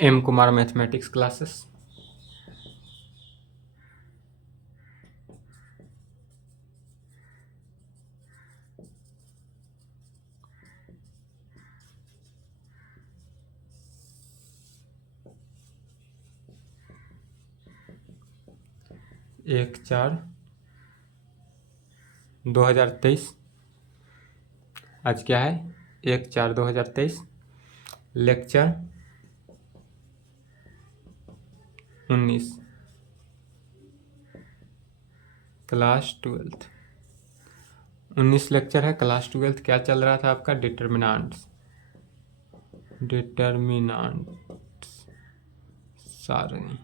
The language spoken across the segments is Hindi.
M Kumar mathematics classes. एक 4/2023। आज क्या है? 1/4/2023। Lecture 19, class 12। 19 लेक्चर है, क्लास 12। क्या चल रहा था आपका? डिटर्मिनेंट्स सारणी।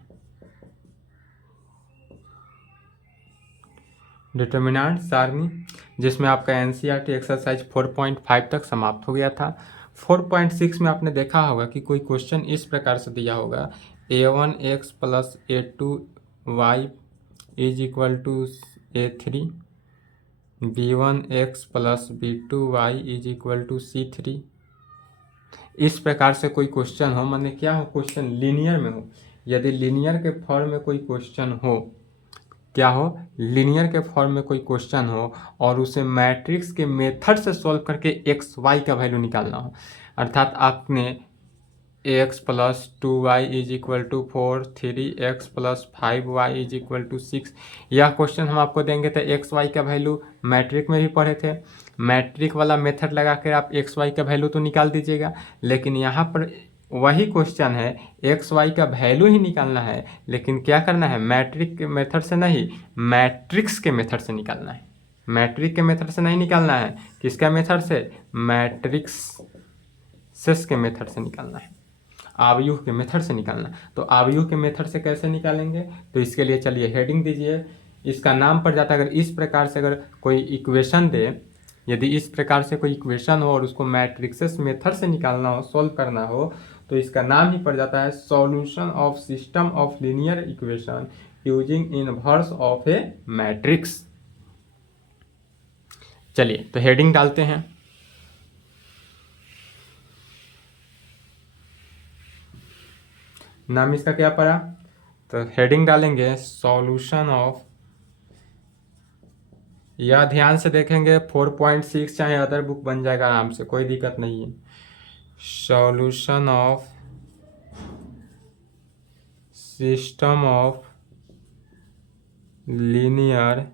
डिटर्मिनेंट सारणी, जिसमें आपका एनसीईआरटी एक्सरसाइज 4.5 तक समाप्त हो गया था। 4.6 में आपने देखा होगा कि कोई क्वेश्चन इस प्रकार से दिया होगा, a1x + a2y = a3, b1x + b2y = c3। इस प्रकार से कोई क्वेश्चन हो, माने क्या हो, क्वेश्चन लीनियर में हो। यदि लीनियर के फॉर्म में कोई क्वेश्चन हो, क्या हो, लीनियर के फॉर्म में कोई क्वेश्चन हो और उसे मैट्रिक्स के मेथड से सॉल्व करके एक्स वाई का वैल्यू निकालना हो, अर्थात आपने x + 2y = 4, 3x + 5y = 6, यह क्वेश्चन हम आपको देंगे तो एक्स वाई का वैल्यू मैट्रिक में भी पढ़े थे, मैट्रिक वाला मेथड लगा कर आप एक्स वाई का वैल्यू तो निकाल दीजिएगा। लेकिन यहाँ पर वही क्वेश्चन है, एक्स वाई का वैल्यू ही निकालना है, लेकिन क्या करना है, मैट्रिक के मेथड से नहीं, मैट्रिक्स के मेथड से निकालना है। मैट्रिक के मेथड से नहीं निकालना है, किसका मेथड से? मैट्रिक्स के मेथड से निकालना है, आव्यूह के मेथड से निकालना। तो आव्यूह के मेथड से कैसे निकालेंगे? तो इसके लिए चलिए हेडिंग दीजिए। इसका नाम पड़ जाता है, अगर इस प्रकार से अगर कोई इक्वेशन दे, यदि इस प्रकार से कोई इक्वेशन हो और उसको मैट्रिक्सेस मेथड से निकालना हो, सॉल्व करना हो, तो इसका नाम ही पड़ जाता है solution of system of linear equation using inverse of A matrix. चलिए तो हेडिंग डालते हैं। नाम इसका क्या पड़ा? तो हेडिंग डालेंगे सॉल्यूशन ऑफ, या ध्यान से देखेंगे 4.6 चाहे अदर बुक बन जाएगा आराम से, कोई दिक्कत नहीं है। Solution of system of linear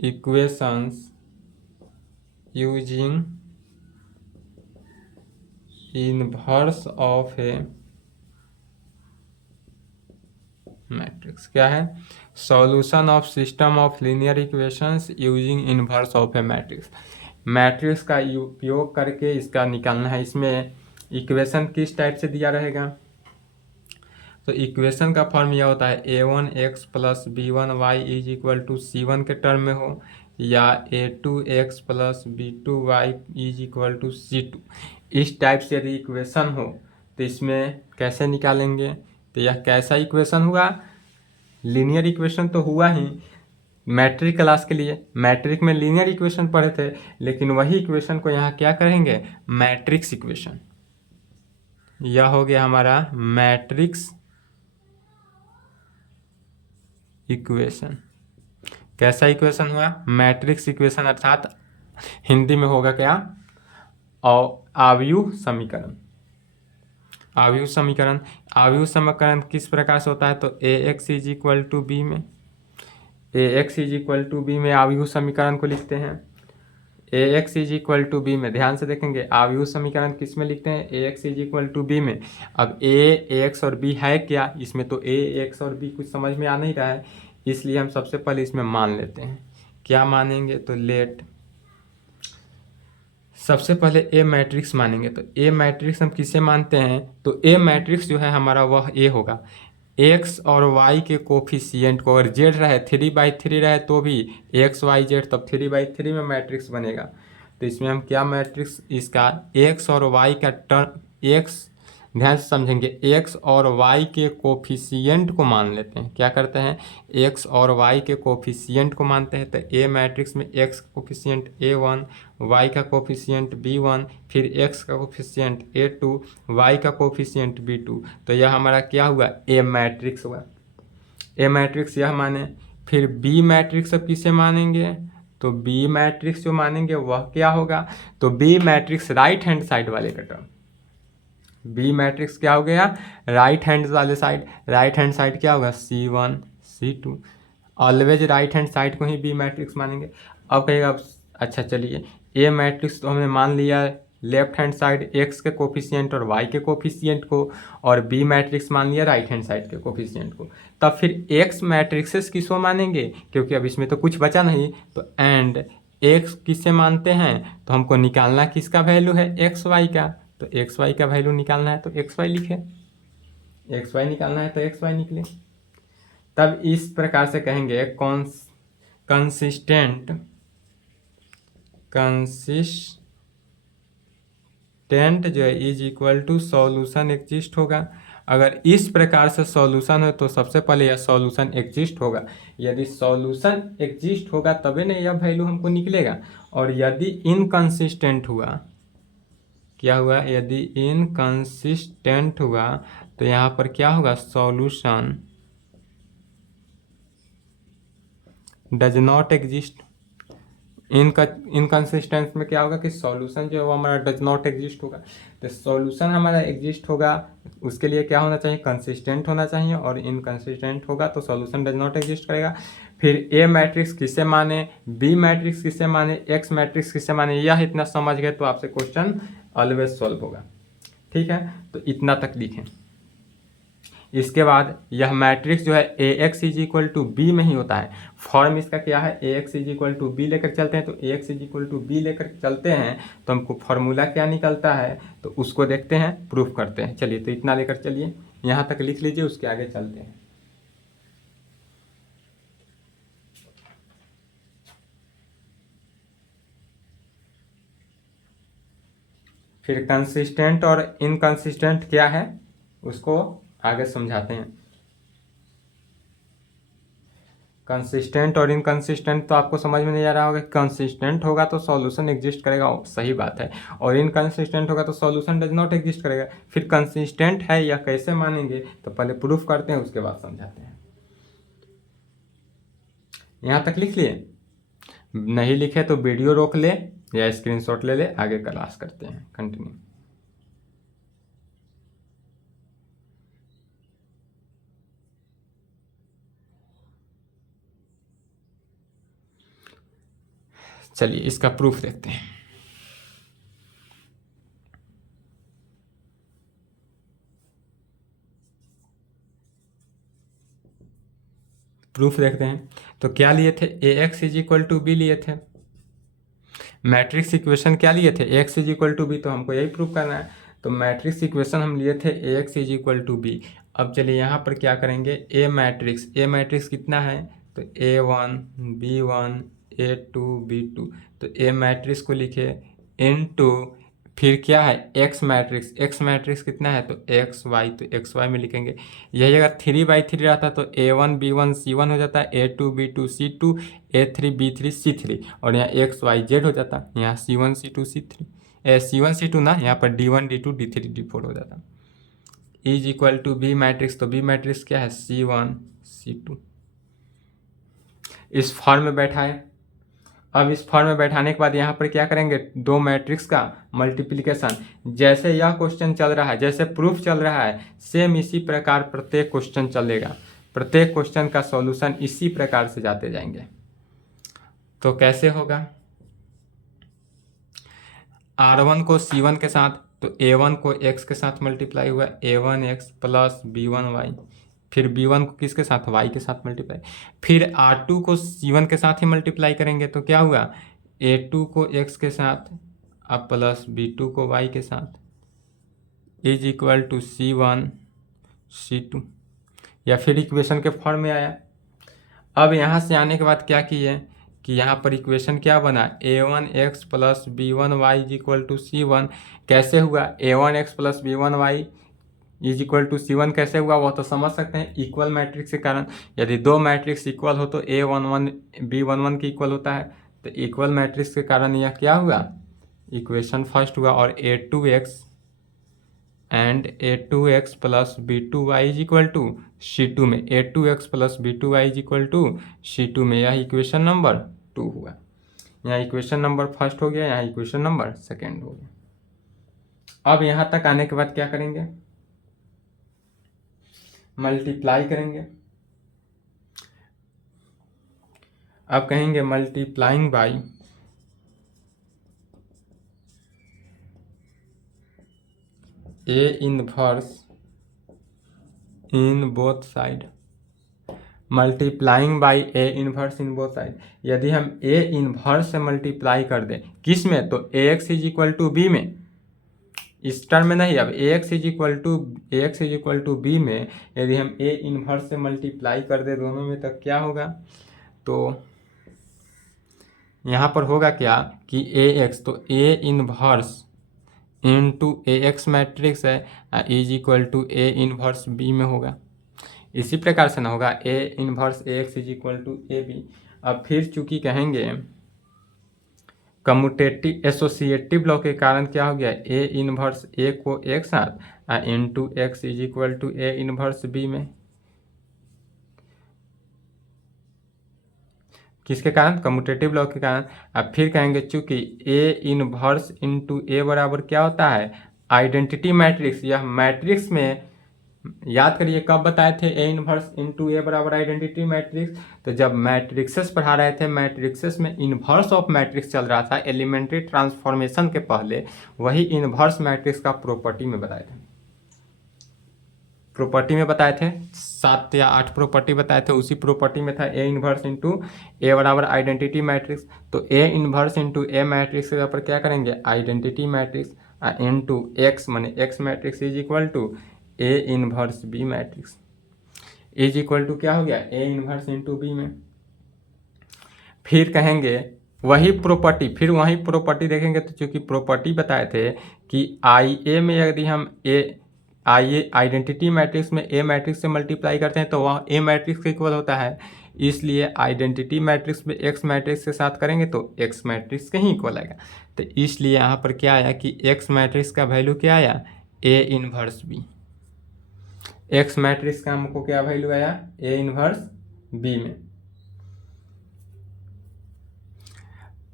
equations using inverse of A matrix. क्या है? Solution of system of linear equations using inverse of A matrix. Matrix का उपयोग करके इसका निकालना है। इसमें इक्वेशन किस टाइप से दिया रहेगा? तो इक्वेशन का फॉर्म यह होता है a1x + b1y = c1 के टर्म में हो, या a2x + b2y = c2। इस टाइप से यदि इक्वेशन हो तो इसमें कैसे निकालेंगे? तो यह कैसा इक्वेशन हुआ? लीनियर इक्वेशन तो हुआ ही मैट्रिक क्लास के लिए। मैट्रिक में लीनियर इक्वेशन पढ़े थे, लेकिन वही इक्वेशन को यहाँ क्या करेंगे? Matrix equation. यह हो गया हमारा मैट्रिक्स इक्वेशन। कैसा इक्वेशन हुआ? मैट्रिक्स इक्वेशन, अर्थात हिंदी में होगा क्या? आव्यूह समीकरण। आव्यूह समीकरण। आव्यूह समीकरण किस प्रकार से होता है? तो ax = b में, ax = b में आव्यूह समीकरण को लिखते हैं। ax = b में ध्यान से देखेंगे, आव्यूह समीकरण किस में लिखते हैं? ax = b में। अब a, x और b है क्या? इसमें तो a, x और b कुछ समझ में आ नहीं रहा है, इसलिए हम सबसे पहले इसमें मान लेते हैं। क्या मानेंगे? तो लेट, सबसे पहले ए मैट्रिक्स मानेंगे। तो ए मैट्रिक्स हम किसे मानते हैं? तो ए मैट्रिक्स जो है हमारा वह ए होगा। एक्स और वाई के कोफिशिएंट को, अगर जेड रहे 3/3 रहे तो भी एक्स वाई जेड, तब 3/3 में मैट्रिक्स बनेगा। तो इसमें हम क्या मैट्रिक्स, इसका एक्स और वाई का टर्म, एक्स ध्यान से समझेंगे। एक्स और वाई के कोफिशिएंट को मान लेते हैं। क्या करते हैं? एक्स और वाई के कोफिशिएंट को मानते हैं। तो ए मैट्रिक्स में एक्स का कोफिशिएंट A1, वाई का कोफिशिएंट B1, फिर एक्स का कोफिशिएंट A2, वाई का कोफिशिएंट B2। तो यह हमारा क्या हुआ? ए मैट्रिक्स हुआ। ए मैट्रिक्स यह माने। फिर बी मैट्रिक्स अब किसे मानेंगे? तो बी मैट्रिक्स जो मानेंगे वह क्या होगा? तो B matrix right hand side वाले का टर्म। बी मैट्रिक्स क्या हो गया? राइट हैंड वाले साइड। राइट हैंड साइड क्या होगा? C1 C2। Always right hand side को ही बी मैट्रिक्स मानेंगे। अब कहेगा अच्छा चलिए, ए मैट्रिक्स तो हमने मान लिया लेफ्ट हैंड साइड एक्स के कोफिशिएंट और वाई के कोफिशिएंट को, और बी मैट्रिक्स मान लिया राइट हैंड साइड के कोफिशिएंट को। तब फिर एक्स मैट्रिक्सेस किसको मानेंगे? क्योंकि अब इसमें तो कुछ बचा नहीं। तो एंड एक्स किससे मानते हैं? तो हमको निकालना किसका वैल्यू है? एक्स वाई का। तो एक्स वाई का वैल्यू निकालना है तो एक्स वाई लिखे, एक्स वाई निकालना है तो एक्स वाई निकले। तब इस प्रकार से कहेंगे कंसिस्टेंट जो है is equal to solution exist होगा। अगर इस प्रकार से सॉल्यूशन है तो सबसे पहले यह सॉल्यूशन एग्जिस्ट होगा। यदि सॉल्यूशन एग्जिस्ट होगा तभी ना यह वैल्यू हमको निकलेगा। और यदि इनकंसिस्टेंट हुआ, क्या हुआ? यदि इनकंसिस्टेंट हुआ तो यहाँ पर क्या होगा? Solution does not exist. Inconsistence में क्या होगा कि सॉल्यूशन जो है वो हमारा डज नॉट एग्जिस्ट होगा। तो सॉल्यूशन हमारा एग्जिस्ट होगा, उसके लिए क्या होना चाहिए? कंसिस्टेंट होना चाहिए। और इनकंसिस्टेंट होगा तो सॉल्यूशन डज नॉट एग्जिस्ट करेगा। फिर ए मैट्रिक्स किसे माने, बी मैट्रिक्स किसे माने, एक्स मैट्रिक्स किसे माने, यह इतना समझ गए तो आपसे क्वेश्चन ऑलवेज सॉल्व होगा। ठीक है, तो इतना तक लिखें। इसके बाद यह मैट्रिक्स जो है A X is equal to B में ही होता है। फॉर्म इसका क्या है? A X is equal to B लेकर चलते हैं। तो A X is equal to B लेकर चलते हैं तो हमको फॉर्मूला क्या निकलता है तो उसको देखते हैं, प्रूफ करते हैं। चलिए, तो इतना लेकर चलिए, यहाँ तक लिख लीजिए, उसके आगे चलते हैं। फिर कंसिस्टेंट और इनकंसिस्टेंट क्या है उसको आगे समझाते हैं। कंसिस्टेंट और इनकंसिस्टेंट तो आपको समझ में नहीं आ रहा होगा। कंसिस्टेंट होगा तो सॉल्यूशन एग्जिस्ट करेगा, सही बात है। और इनकंसिस्टेंट होगा तो सॉल्यूशन डज नॉट एग्जिस्ट करेगा। फिर कंसिस्टेंट है या कैसे मानेंगे तो पहले प्रूफ करते हैं, उसके बाद समझाते हैं। यहाँ तक लिख लिए? नहीं लिखे तो वीडियो रोक ले या स्क्रीनशॉट ले ले, आगे क्लास करते हैं कंटिन्यू। चलिए इसका प्रूफ देखते हैं। प्रूफ देखते हैं। तो क्या लिए थे? A X is equal to B लिए थे। मैट्रिक्स इक्वेशन क्या लिए थे? X is equal to B. तो हमको यही प्रूफ करना है। तो मैट्रिक्स इक्वेशन हम लिए थे A X is equal to B. अब चलिए यहाँ पर क्या करेंगे? ए मैट्रिक्स कितना है? तो A1 B1 A2 B2। तो ए मैट्रिक्स को लिखे इनटू, फिर क्या है? एक्स मैट्रिक्स कितना है? तो एक्स वाई। तो एक्स वाई में लिखेंगे। यही अगर 3/3 रहता तो A1 B1 C1 हो जाता, A2 B2 C2, A3 B3 C3, और यहाँ एक्स वाई जेड हो जाता। यहाँ C1 C2 C3 C1 C2 ना, यहाँ पर D1 D2 D3 D4 हो जाता। Is equal to B matrix. तो बी मैट्रिक्स क्या है? C1 C2। इस फॉर्म में बैठाए। अब इस फॉर्म में बैठाने के बाद यहाँ पर क्या करेंगे? दो मैट्रिक्स का मल्टीप्लिकेशन। जैसे यह क्वेश्चन चल रहा है, जैसे प्रूफ चल रहा है, सेम इसी प्रकार प्रत्येक क्वेश्चन चलेगा। प्रत्येक क्वेश्चन का सॉल्यूशन इसी प्रकार से जाते जाएंगे। तो कैसे होगा? R1 को C1 के साथ, तो A1 को X के साथ मल्टीप्लाई हुआ, A1X प्लस B1Y। फिर B1 को किसके साथ? Y के साथ मल्टीप्लाई। फिर R2 को C1 के साथ ही मल्टीप्लाई करेंगे तो क्या हुआ? A2 को X के साथ अब प्लस B2 को Y के साथ is equal to C1 C2, या फिर इक्वेशन के फॉर्म में आया। अब यहाँ से आने के बाद क्या किए कि यहाँ पर इक्वेशन क्या बना? A1X plus B1Y is equal to C1। कैसे हुआ? A1X plus B1Y is equal to C1 कैसे हुआ वह तो समझ सकते हैं, इक्वल मैट्रिक्स के कारण। यदि दो मैट्रिक्स इक्वल हो तो A11 B11 के इक्वल होता है, तो इक्वल मैट्रिक्स के कारण यह क्या हुआ, इक्वेशन फर्स्ट हुआ। और A2x and A2x plus B2y is equal to C2 में, A2x plus B2y is equal to C2 में, यह इक्वेशन नंबर 2 हुआ। यहाँ इक्वेशन नंबर फर्स्ट हो गया, यहाँ इक्वेशन नंबर सेकेंड हो गया। अब यहाँ तक आने के बाद क्या करेंगे, मल्टीप्लाई करेंगे। अब कहेंगे multiplying by A inverse in both side, multiplying by A inverse in both side. यदि हम A इनवर्स से मल्टीप्लाई कर दें किस में, तो AX is equal to B में, इस टर्म में नहीं, अब AX is equal to B में यदि हम A इनवर्स से मल्टीप्लाई कर दे दोनों में, तो क्या होगा, तो यहाँ पर होगा क्या कि AX, तो A inverse into AX matrix है is equal to A inverse B में होगा। इसी प्रकार से ना होगा A inverse AX is equal to AB। अब फिर चूंकि कहेंगे कम्यूटेटिव एसोसिएटिव लॉ के कारण क्या हो गया, A इनवर्स A को एक साथ into X is equal to A inverse B में, किसके कारण, कम्यूटेटिव लॉ के कारण। अब फिर कहेंगे चूंकि A इनवर्स इंटू A बराबर क्या होता है, आइडेंटिटी मैट्रिक्स। यह मैट्रिक्स में याद करिए कब बताए थे A इनवर्स इंटू A बराबर आइडेंटिटी मैट्रिक्स, तो जब मैट्रिक्सेस पढ़ा रहे थे, मैट्रिक्सेस में इन्वर्स ऑफ मैट्रिक्स चल रहा था एलिमेंट्री ट्रांसफॉर्मेशन के पहले, वही इन्वर्स मैट्रिक्स का प्रॉपर्टी में बताए थे, प्रॉपर्टी में बताए थे 7 या 8 प्रॉपर्टी बताए थे, उसी प्रॉपर्टी में था A इनवर्स इंटू A बराबर आइडेंटिटी मैट्रिक्स। तो A inverse into A matrix के ऊपर क्या करेंगे, आइडेंटिटी मैट्रिक्स इंटू X माने X matrix is equal to A inverse B matrix is equal to क्या हो गया, A इनवर्स इंटू B में। फिर कहेंगे वही प्रॉपर्टी, फिर वही प्रॉपर्टी देखेंगे, तो चूंकि प्रॉपर्टी बताए थे कि IA में यदि हम आइडेंटिटी मैट्रिक्स में A मैट्रिक्स से मल्टीप्लाई करते हैं तो वह A मैट्रिक्स के इक्वल होता है, इसलिए आइडेंटिटी मैट्रिक्स में X मैट्रिक्स के साथ करेंगे तो X मैट्रिक्स के ही इक्वल आएगा। तो इसलिए यहाँ पर क्या आया कि X मैट्रिक्स का वैल्यू क्या आया, A inverse B। X matrix का हमको क्या वैल्यू आया, A इनवर्स B में।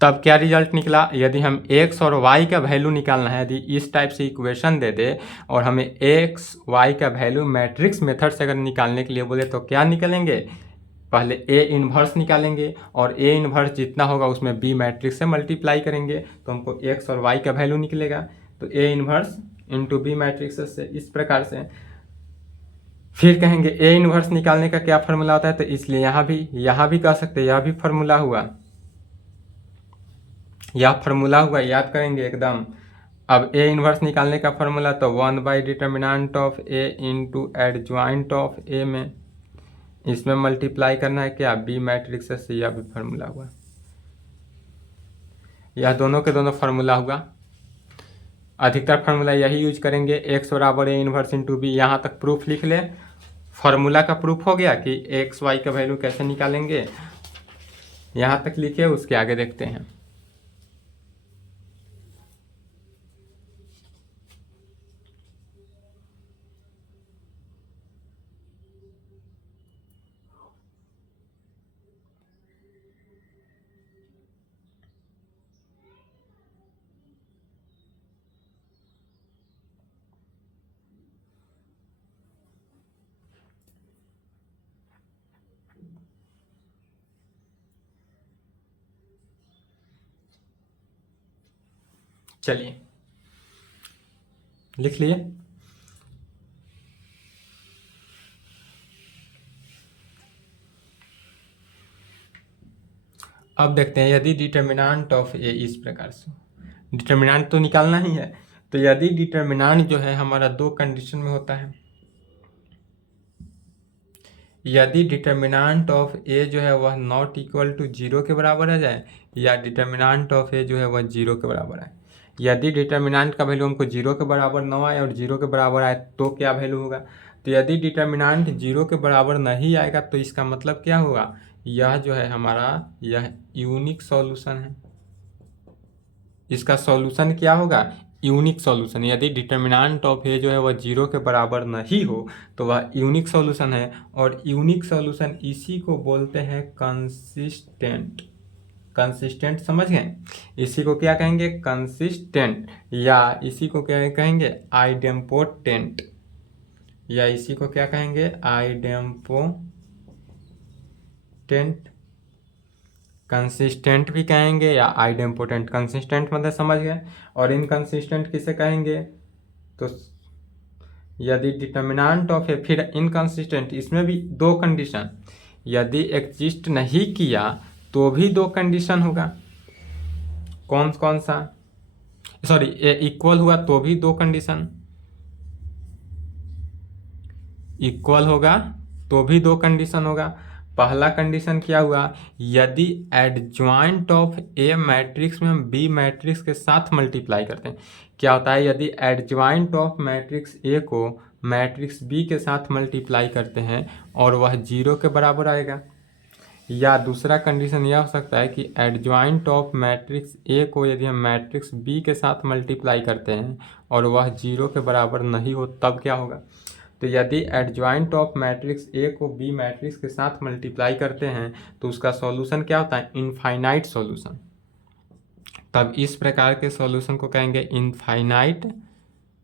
तब क्या रिजल्ट निकला, यदि हम x और y का वैल्यू निकालना है, यदि इस टाइप से इक्वेशन दे दे और हमें x y का वैल्यू मैट्रिक्स मेथड से अगर निकालने के लिए बोले तो क्या निकालेंगे, पहले A इनवर्स निकालेंगे और A इनवर्स जितना होगा उसमें B मैट्रिक्स से मल्टीप्लाई करेंगे तो हमको x और y का वैल्यू निकलेगा। तो A inverse into B matrix से इस प्रकार से। फिर कहेंगे A इनवर्स निकालने का क्या फार्मूला होता है, तो इसलिए यहाँ भी कह सकते हैं, यह भी फार्मूला हुआ, यह फार्मूला हुआ, याद करेंगे एकदम। अब A इनवर्स निकालने का फार्मूला तो 1 determinant of A into adjoint of A में, इसमें मल्टीप्लाई करना है क्या, B मैट्रिक्स से, यह भी फार्मूला हुआ। यह दोनों के दोनों फार्मूला हुआ, अधिकतर फार्मूला यही यूज करेंगे, x बराबर A इनवर्स इंटू B। यहाँ तक प्रूफ लिख ले, फार्मूला का प्रूफ हो गया कि x y का वैल्यू कैसे निकालेंगे, यहाँ तक लिखे, उसके आगे देखते हैं। चलिए लिख लिए। अब देखते हैं यदि डिटर्मिनेंट ऑफ ए इस प्रकार से, डिटर्मिनेंट तो निकालना ही है, तो यदि डिटर्मिनेंट जो है हमारा दो कंडीशन में होता है, यदि डिटर्मिनेंट ऑफ ए जो है वह नॉट इक्वल टू 0 के बराबर आ जाए, या डिटर्मिनेंट ऑफ ए जो है वह 0 के बराबर है, यदि डिटर्मिनेंट का वैल्यू हमको 0 के बराबर न आए और 0 के बराबर आए तो क्या वैल्यू होगा। तो यदि डिटर्मिनेंट 0 के बराबर नहीं आएगा तो इसका मतलब क्या होगा, यह जो है हमारा यह यूनिक सॉल्यूशन है। इसका सॉल्यूशन क्या होगा, यूनिक सॉल्यूशन। यदि डिटर्मिनेंट ऑफ ए जो है वह 0 के बराबर नहीं हो तो वह यूनिक सॉल्यूशन है। और यूनिक सॉल्यूशन इसी को बोलते हैं कंसिस्टेंट। कंसिस्टेंट समझ गए, इसी को क्या कहेंगे, कंसिस्टेंट, या इसी को क्या कहेंगे, आइडेम्पोटेंट, या इसी को क्या कहेंगे, आइडेम्पोटेंट। कंसिस्टेंट भी कहेंगे या आइडेम्पोटेंट। कंसिस्टेंट मतलब समझ गए, और इनकंसिस्टेंट किसे कहेंगे, तो यदि डिटर्मिनेंट ऑफ ए, फिर इनकंसिस्टेंट, इसमें भी दो कंडीशन, यदि एग्जिस्ट नहीं किया तो भी दो कंडीशन होगा। कौन कौन सा, सॉरी, इक्वल हुआ तो भी दो कंडीशन, इक्वल होगा तो भी दो कंडीशन होगा। पहला कंडीशन क्या हुआ, यदि एडजॉइंट ऑफ ए मैट्रिक्स में हम बी मैट्रिक्स के साथ मल्टीप्लाई करते हैं। क्या होता है, यदि एडजॉइंट ऑफ मैट्रिक्स ए को मैट्रिक्स बी के साथ मल्टीप्लाई करते हैं और वह 0 के बराबर आएगा। या दूसरा कंडीशन यह हो सकता है कि एडजॉइंट ऑफ मैट्रिक्स ए को यदि हम मैट्रिक्स बी के साथ मल्टीप्लाई करते हैं और वह 0 के बराबर नहीं हो तब क्या होगा। तो यदि एडजॉइंट ऑफ मैट्रिक्स ए को बी मैट्रिक्स के साथ मल्टीप्लाई करते हैं तो उसका सॉल्यूशन क्या होता है, इनफाइनाइट सॉल्यूशन। तब इस प्रकार के सॉल्यूशन को कहेंगे इनफाइनाइट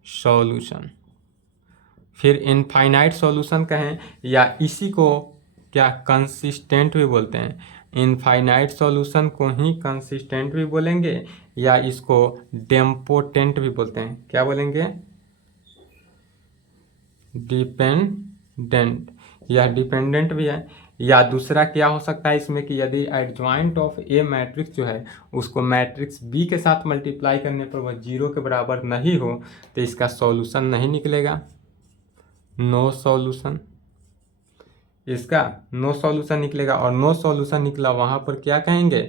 सॉल्यूशन। फिर इनफाइनाइट सॉल्यूशन कहें या इसी को क्या कंसिस्टेंट भी बोलते हैं। इनफाइनाइट सॉल्यूशन को ही कंसिस्टेंट भी बोलेंगे या इसको डेम्पोटेंट भी बोलते हैं। क्या बोलेंगे, डिपेंडेंट, या डिपेंडेंट भी है। या दूसरा क्या हो सकता है इसमें कि यदि एडजॉइंट ऑफ ए मैट्रिक्स जो है उसको मैट्रिक्स बी के साथ मल्टीप्लाई करने पर वह 0 के बराबर नहीं हो तो इसका सॉल्यूशन नहीं निकलेगा, नो सॉल्यूशन। इसका नो सॉल्यूशन निकलेगा, और नो सॉल्यूशन निकला वहाँ पर क्या कहेंगे,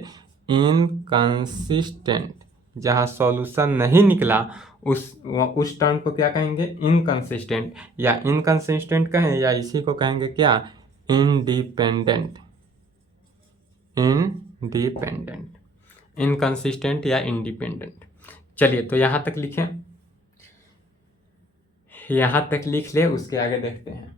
इनकंसिस्टेंट। जहाँ सॉल्यूशन नहीं निकला उस टर्म को क्या कहेंगे, इनकंसिस्टेंट, या इनकंसिस्टेंट कहें या इसी को कहेंगे क्या, इंडिपेंडेंट। इंडिपेंडेंट, इनकंसिस्टेंट या इंडिपेंडेंट। चलिए तो यहाँ तक लिखें, यहाँ तक लिख ले, उसके आगे देखते हैं।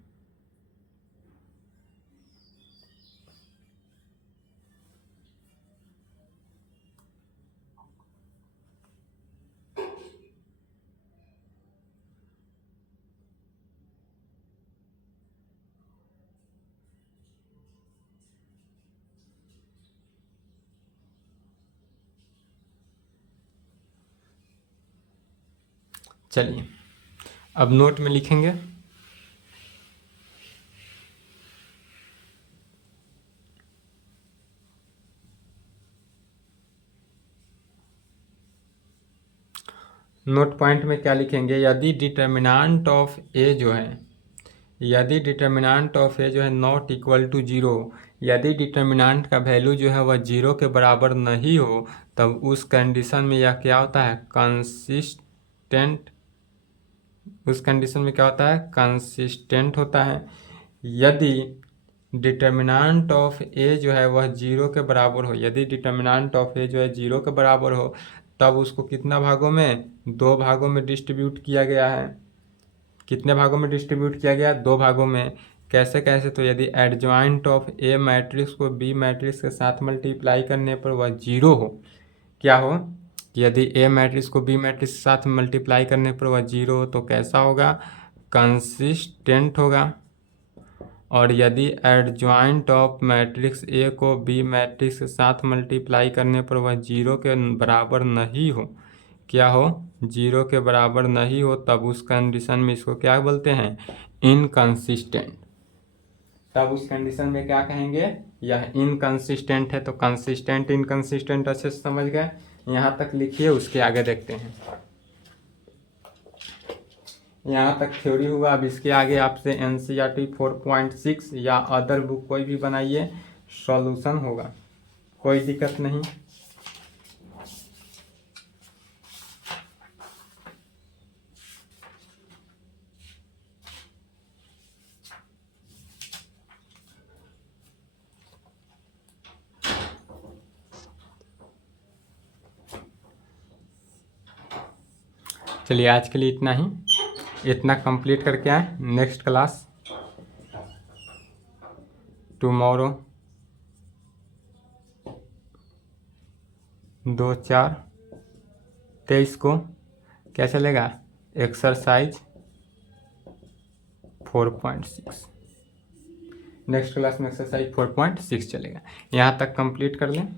चलिए अब नोट में लिखेंगे, नोट पॉइंट में क्या लिखेंगे, यदि डिटर्मिनेंट ऑफ ए जो है, यदि डिटर्मिनेंट ऑफ ए जो है नॉट इक्वल टू 0, यदि डिटर्मिनेंट का वैल्यू जो है वह 0 के बराबर नहीं हो तब उस कंडीशन में यह क्या होता है, कंसिस्टेंट। उस कंडीशन में क्या होता है, कंसिस्टेंट होता है। यदि डिटर्मिनेंट ऑफ ए जो है वह 0 के बराबर हो, यदि डिटर्मिनेंट ऑफ ए जो है 0 के बराबर हो तब उसको कितना भागों में, दो भागों में डिस्ट्रीब्यूट किया गया है। कितने भागों में डिस्ट्रीब्यूट किया गया, दो भागों में। कैसे कैसे, तो यदि एडजॉइंट ऑफ ए मैट्रिक्स को बी मैट्रिक्स के साथ मल्टीप्लाई करने पर वह 0 हो, क्या हो, यदि ए मैट्रिक्स को बी मैट्रिक्स के साथ मल्टीप्लाई करने पर वह 0 हो तो कैसा होगा, कंसिस्टेंट होगा। और यदि एडजॉइंट ऑफ मैट्रिक्स ए को बी मैट्रिक्स के साथ मल्टीप्लाई करने पर वह 0 के बराबर नहीं हो, क्या हो, 0 के बराबर नहीं हो, तब उस कंडीशन में इसको क्या बोलते हैं, इनकंसिस्टेंट। तब उस कंडीशन में क्या कहेंगे, यह इनकंसिस्टेंट है। तो कंसिस्टेंट इनकंसिस्टेंट अच्छे से समझ गए, यहाँ तक लिखिए, उसके आगे देखते हैं। यहाँ तक थ्योरी हुआ, अब इसके आगे आपसे NCERT 4.6 या अदर बुक कोई भी बनाइए, सॉल्यूशन होगा, कोई दिक्कत नहीं। चलिए आज के लिए इतना ही, इतना कंप्लीट करके आए। नेक्स्ट क्लास टुमारो 2/4/23 को क्या चलेगा, एक्सरसाइज 4.6। नेक्स्ट क्लास में एक्सरसाइज 4.6 चलेगा। यहाँ तक कंप्लीट कर लें।